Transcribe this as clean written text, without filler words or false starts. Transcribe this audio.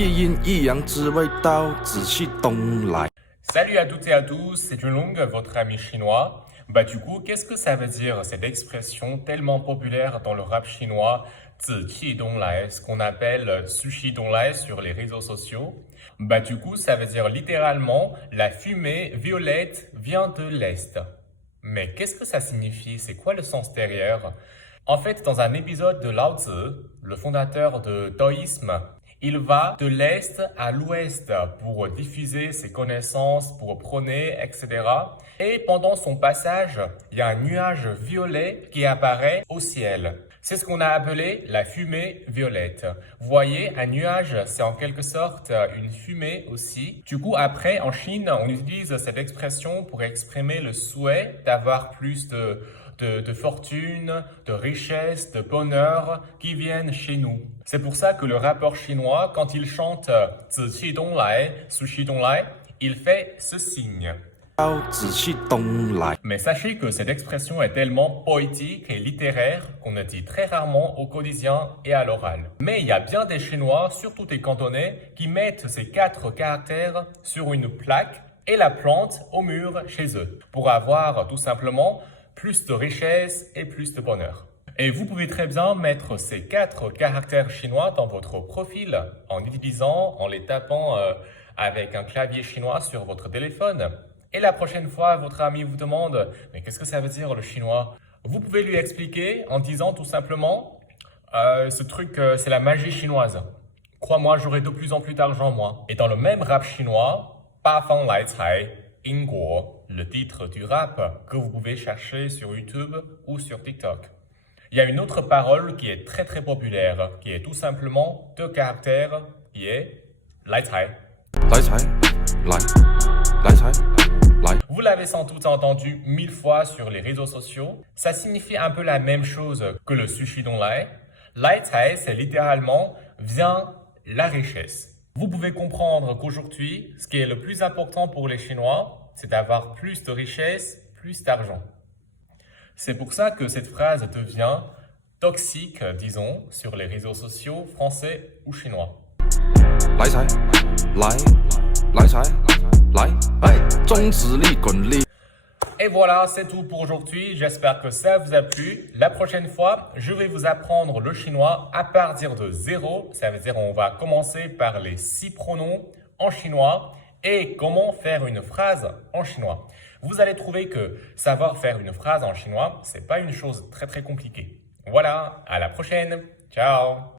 一阴一阳之谓道，紫气东来。 Salut à toutes et à tous, c'est Junlong, votre ami chinois. Du coup, qu'est-ce que ça veut dire cette expression tellement populaire dans le rap chinois, 紫气东来, ce qu'on appelle sushi donglai sur les réseaux sociaux? Du coup, ça veut dire littéralement la fumée violette vient de l'Est. Mais qu'est-ce que ça signifie? C'est quoi le sens derrière? En fait, dans un épisode de Lao Tzu, le fondateur de taoïsme, il va de l'Est à l'Ouest pour diffuser ses connaissances, pour prôner, etc. Et pendant son passage, il y a un nuage violet qui apparaît au ciel. C'est ce qu'on a appelé la fumée violette. Vous voyez, un nuage, c'est en quelque sorte une fumée aussi. Du coup, après, en Chine, on utilise cette expression pour exprimer le souhait d'avoir plus de fortune, de richesse, de bonheur qui viennent chez nous. C'est pour ça que le rappeur chinois, quand il chante 紫气东来, sushi donglai, il fait ce signe. Mais sachez que cette expression est tellement poétique et littéraire qu'on le dit très rarement au quotidien et à l'oral. Mais il y a bien des Chinois, surtout des Cantonais, qui mettent ces 4 caractères sur une plaque et la plantent au mur chez eux pour avoir tout simplement plus de richesse et plus de bonheur. Et vous pouvez très bien mettre ces 4 caractères chinois dans votre profil en les tapant avec un clavier chinois sur votre téléphone. Et la prochaine fois, votre ami vous demande « Mais qu'est-ce que ça veut dire le chinois ?» Vous pouvez lui expliquer en disant tout simplement « Ce truc, c'est la magie chinoise. Crois-moi, j'aurai de plus en plus d'argent, moi. » Et dans le même rap chinois, « Ba Fang Lai Cai, Yingguo », le titre du rap que vous pouvez chercher sur YouTube ou sur TikTok. Il y a une autre parole qui est très très populaire, qui est tout simplement 2 caractères, qui est « Lai Cai ». Vous l'avez sans doute entendu 1000 fois sur les réseaux sociaux. Ça signifie un peu la même chose que le sushi donglai. Lai Cai, c'est littéralement vient la richesse. Vous pouvez comprendre qu'aujourd'hui, ce qui est le plus important pour les Chinois, c'est d'avoir plus de richesse, plus d'argent. C'est pour ça que cette phrase devient toxique, disons, sur les réseaux sociaux français ou chinois. Et voilà, c'est tout pour aujourd'hui. J'espère que ça vous a plu. La prochaine fois, je vais vous apprendre le chinois à partir de 0. Ça veut dire on va commencer par les 6 pronoms en chinois et comment faire une phrase en chinois. Vous allez trouver que savoir faire une phrase en chinois, c'est pas une chose très compliquée. Voilà, à la prochaine. Ciao.